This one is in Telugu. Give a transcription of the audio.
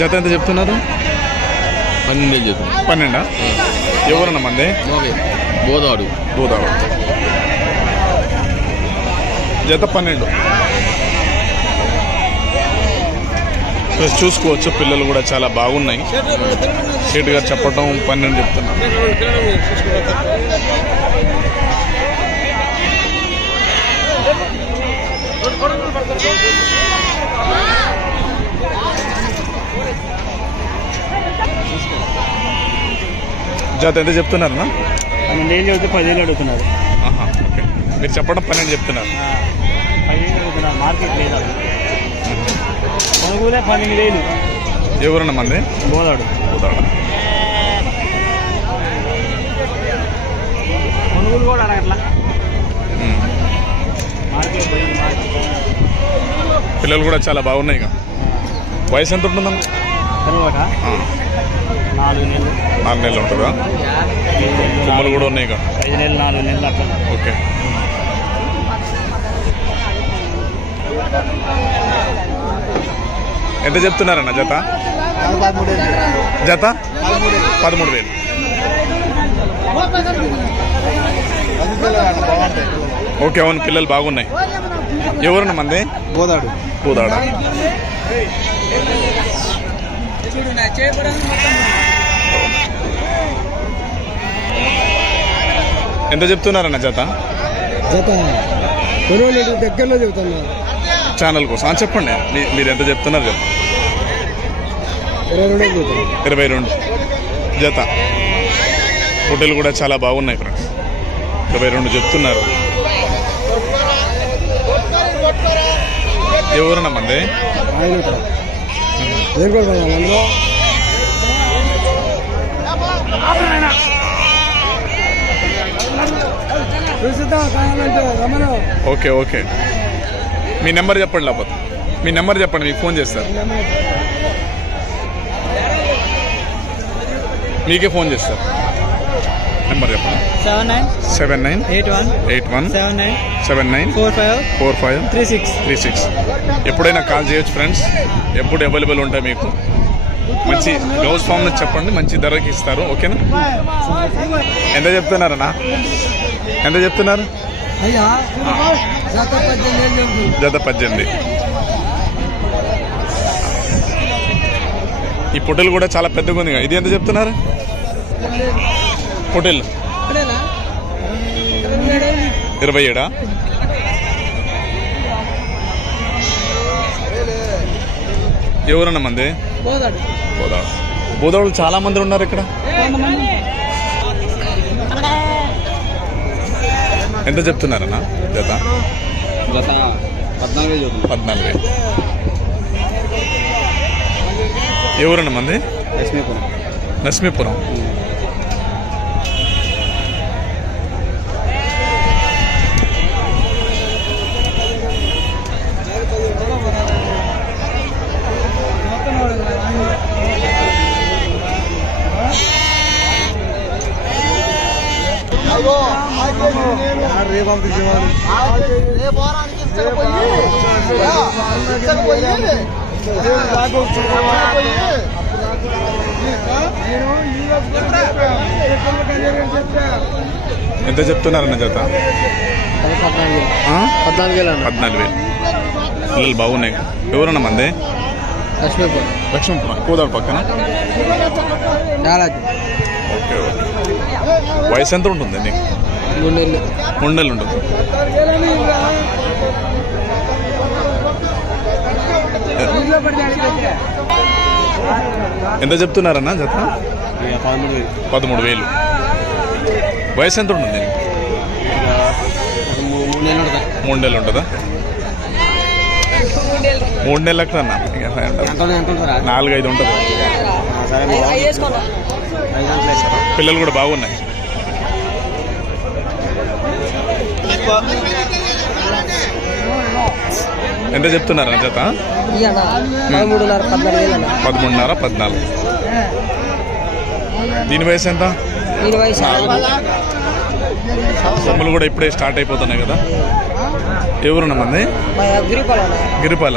జత ఎంత చెప్తున్నారు? 12 చెప్తున్నారు. 12. ఎవరన్నా మంది? బోదాడు. జత 12. ప్లస్ చూసుకోవచ్చు, పిల్లలు కూడా చాలా బాగున్నాయి. షేట్ గారు చెప్పడం 12 చెప్తున్నారు. జత ఎంత చెప్తున్నారన్నా? 12 చెప్తే 10 అడుగుతున్నారు. ఓకే, మీరు చెప్పడం 12 చెప్తున్నారు. 10 అడుగుతున్నారు. మార్కెట్ లేదా కొనుగోలే 12,000. ఎవరన్నా మంది? బోదాడు. కొనుగోలు కూడా అడగట్లా. మార్కెట్ పిల్లలు కూడా చాలా బాగున్నాయి. ఇక వయసు ఎంత ఉంటుందన్న? తర్వాత 4 నెలలు. 4 నెలలు ఉంటుందా? కొమ్మలు కూడా ఉన్నాయి. ఇక 5 నెలలు 4 నెలలు అట్లా. ఓకే. ఎంత చెప్తున్నారన్న జత? 13,000. ఓకే, అవును, పిల్లలు బాగున్నాయి. ఎవరన్నా మంది? బోదాడు. ఎంత చెప్తున్నారన్న జత? దగ్గరలో చెబుతున్నా. ఛానల్ కోసం చెప్పండి. మీరు ఎంత చెప్తున్నారు చెప్పండి. 22 జత. హోటల్ కూడా చాలా బాగున్నాయి ఫ్రెండ్స్. 22 చెప్తున్నారు. ఎవరన్నా మంది? ఓకే, మీ నెంబర్ చెప్పండి. లేకపోతే మీ నెంబర్ చెప్పండి, మీకు ఫోన్ చేస్తారు. మీకే ఫోన్ చేస్తారు. నెంబర్ చెప్పండి. 7981794536. ఎప్పుడైనా కాల్ చేయొచ్చు ఫ్రెండ్స్. ఎప్పుడు అవైలబుల్ ఉంటాయి మీకు. మంచి గ్లౌజ్ ఫామ్ చెప్పండి, మంచి ధరకి ఇస్తారు. ఓకేనా? ఎంత చెప్తున్నారన్నా? ఎంత చెప్తున్నారు? జత 18. ఈ పొట్టెలు కూడా చాలా పెద్దగా ఉంది. ఇది ఎంత చెప్తున్నారు? పొట్టెలు 27. ఎవరన్నా మంది? బోదాడు చాలా మంది ఉన్నారు ఇక్కడ. ఎంత చెప్తున్నారన్నా జత? 14,000. ఎవరన్నా మంది? నస్మీపురం. ఎంత చెప్తున్నారన్న జత? 14,000. పిల్లలు బాగున్నాయి. ఎవరన్నా మంది? లక్ష్మీపురం కోదాడు పక్కన. ఓకే. వయసు ఎంత ఉంటుంది నీకు? 3 నెలలు ఉంటుంది. ఎంత చెప్తున్నారన్నా జత? 13,000. వయసు ఎంత ఉంటుంది? 3 నెలలు ఉంటుందా? 3 నెలలు అక్కడ అన్న 4-5 ఉంటుంది. పిల్లలు కూడా బాగున్నాయి. ఎంత చెప్తున్నారా జత? 13,500-14. దీని వయసు ఎంత? సొమ్ములు కూడా ఇప్పుడే స్టార్ట్ అయిపోతున్నాయి కదా. ఎవరున్నా మంది? గిరిపాల.